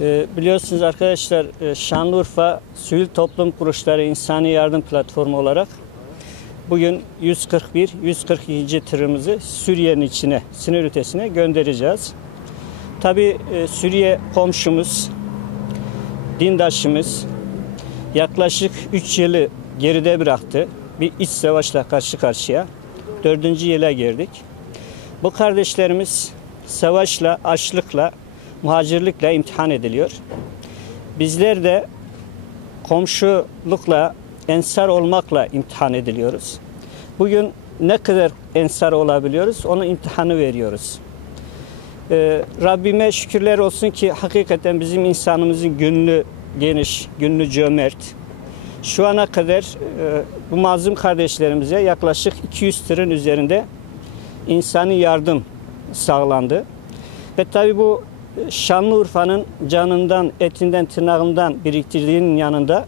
Biliyorsunuz arkadaşlar, Şanlıurfa Sivil Toplum Kuruluşları İnsani Yardım Platformu olarak bugün 141-142. tırımızı Suriye'nin içine, sınır ötesine göndereceğiz. Tabii Suriye komşumuz, dindaşımız yaklaşık 3 yılı geride bıraktı. Bir iç savaşla karşı karşıya. 4. yıla girdik. Bu kardeşlerimiz savaşla, açlıkla, muhacirlikle imtihan ediliyor. Bizler de komşulukla, ensar olmakla imtihan ediliyoruz. Bugün ne kadar ensar olabiliyoruz, onun imtihanı veriyoruz. Rabbime şükürler olsun ki hakikaten bizim insanımızın gönlü geniş, gönlü cömert. Şu ana kadar bu mazlum kardeşlerimize yaklaşık 200 tırın üzerinde insani yardım sağlandı. Ve tabii bu Şanlıurfa'nın canından, etinden, tırnağından biriktirdiğinin yanında,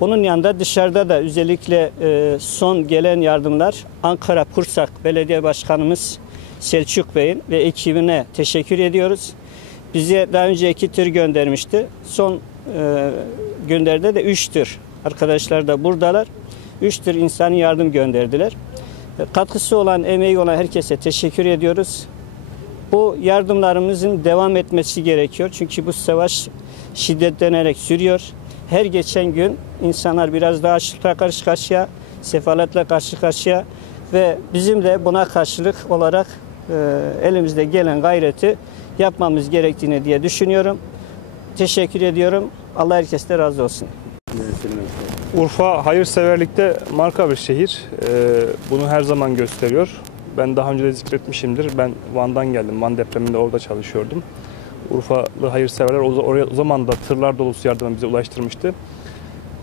onun yanında dışarıda da özellikle son gelen yardımlar Ankara Kursak Belediye Başkanımız Selçuk Bey'in ve ekibine teşekkür ediyoruz. Bize daha önce 2 tır göndermişti. Son gönderde de 3 tır. Arkadaşlar da buradalar. 3 tır insani yardım gönderdiler. Katkısı olan, emeği olan herkese teşekkür ediyoruz. Bu yardımlarımızın devam etmesi gerekiyor. Çünkü bu savaş şiddetlenerek sürüyor. Her geçen gün insanlar biraz daha açlıkla karşı karşıya, sefaletle karşı karşıya ve bizim de buna karşılık olarak elimizde gelen gayreti yapmamız gerektiğini diye düşünüyorum. Teşekkür ediyorum. Allah herkesten razı olsun. Urfa hayırseverlikte marka bir şehir. Bunu her zaman gösteriyor. Ben daha önce de zikretmişimdir. Ben Van'dan geldim. Van depreminde orada çalışıyordum. Urfalı hayırseverler o zaman da tırlar dolusu yardımı bize ulaştırmıştı.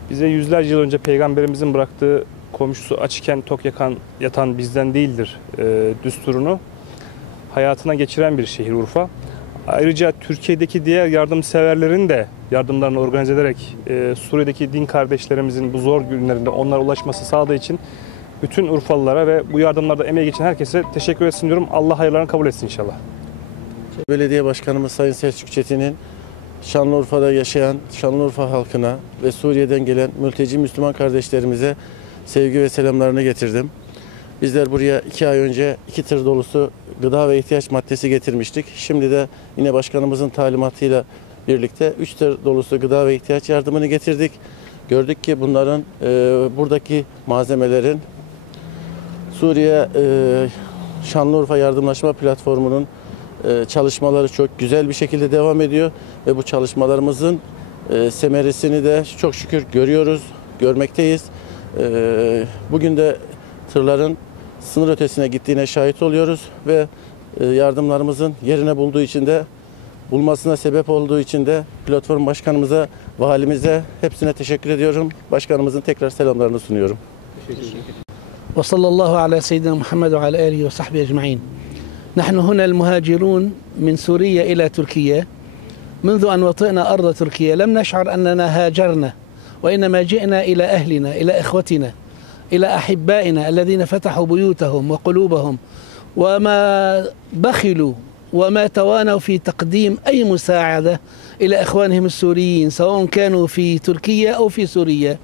Bize yüzlerce yıl önce Peygamberimizin bıraktığı komşusu aç iken tok yatan bizden değildir düsturunu hayatına geçiren bir şehir Urfa. Ayrıca Türkiye'deki diğer yardımseverlerin de yardımlarını organize ederek Suriye'deki din kardeşlerimizin bu zor günlerinde onlara ulaşması sağladığı için bütün Urfalılara ve bu yardımlarda emeği geçen herkese teşekkür etsin diyorum. Allah hayırlarını kabul etsin inşallah. Belediye Başkanımız Sayın Selçuk Çetin'in Şanlıurfa'da yaşayan Şanlıurfa halkına ve Suriye'den gelen mülteci Müslüman kardeşlerimize sevgi ve selamlarını getirdim. Bizler buraya 2 ay önce 2 tır dolusu gıda ve ihtiyaç maddesi getirmiştik. Şimdi de yine başkanımızın talimatıyla birlikte 3 tır dolusu gıda ve ihtiyaç yardımını getirdik. Gördük ki bunların buradaki malzemelerin Suriye Şanlıurfa Yardımlaşma Platformu'nun çalışmaları çok güzel bir şekilde devam ediyor ve bu çalışmalarımızın semeresini de çok şükür görüyoruz, görmekteyiz. Bugün de tırların sınır ötesine gittiğine şahit oluyoruz ve yardımlarımızın yerine bulmasına sebep olduğu için de platform başkanımıza, valimize hepsine teşekkür ediyorum. Başkanımızın tekrar selamlarını sunuyorum. Ve sallallahu ala seyyidina Muhammed ve ala alihi ve sahbihi ecma'in. نحن هنا المهاجرون من سوريا إلى تركيا منذ أن وطئنا أرض تركيا لم نشعر أننا هاجرنا وإنما جئنا إلى أهلنا إلى إخوتنا إلى أحبائنا الذين فتحوا بيوتهم وقلوبهم وما بخلوا وما توانوا في تقديم أي مساعدة إلى إخوانهم السوريين سواء كانوا في تركيا أو في سوريا.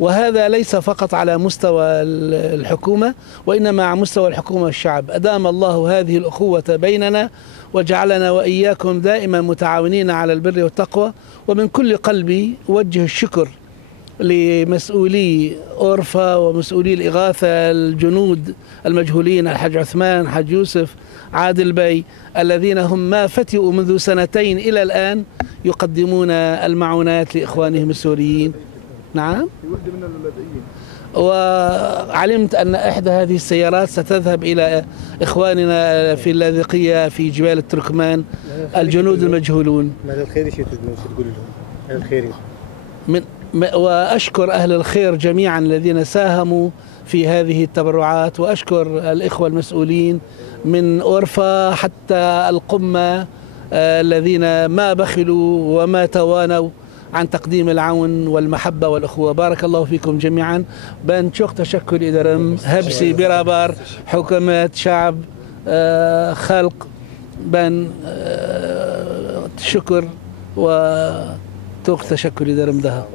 وهذا ليس فقط على مستوى الحكومة وإنما على مستوى الحكومة والشعب. أدام الله هذه الأخوة بيننا وجعلنا وإياكم دائما متعاونين على البر والتقوى. ومن كل قلبي أوجه الشكر لمسؤولي أورفا ومسؤولي الإغاثة الجنود المجهولين الحاج عثمان الحاج يوسف عادل بي الذين هم ما فتئوا منذ 2 سنين إلى الآن يقدمون المعونات لإخوانهم السوريين. نعم. وعلمت أن إحدى هذه السيارات ستذهب إلى إخواننا في اللاذقية في جبال التركمان الجنود المجهولون. ماذا الخير شيء تقول لهم؟ الخير. وأشكر أهل الخير جميعا الذين ساهموا في هذه التبرعات وأشكر الإخوة المسؤولين من أورفا حتى القمة الذين ما بخلوا وما توانوا عن تقديم العون والمحبة والأخوة. بارك الله فيكم جميعا. Ben çok teşekkür ederim. Hepsi beraber hükümet, şab, halk ben şükür وتوق تشكر درم دها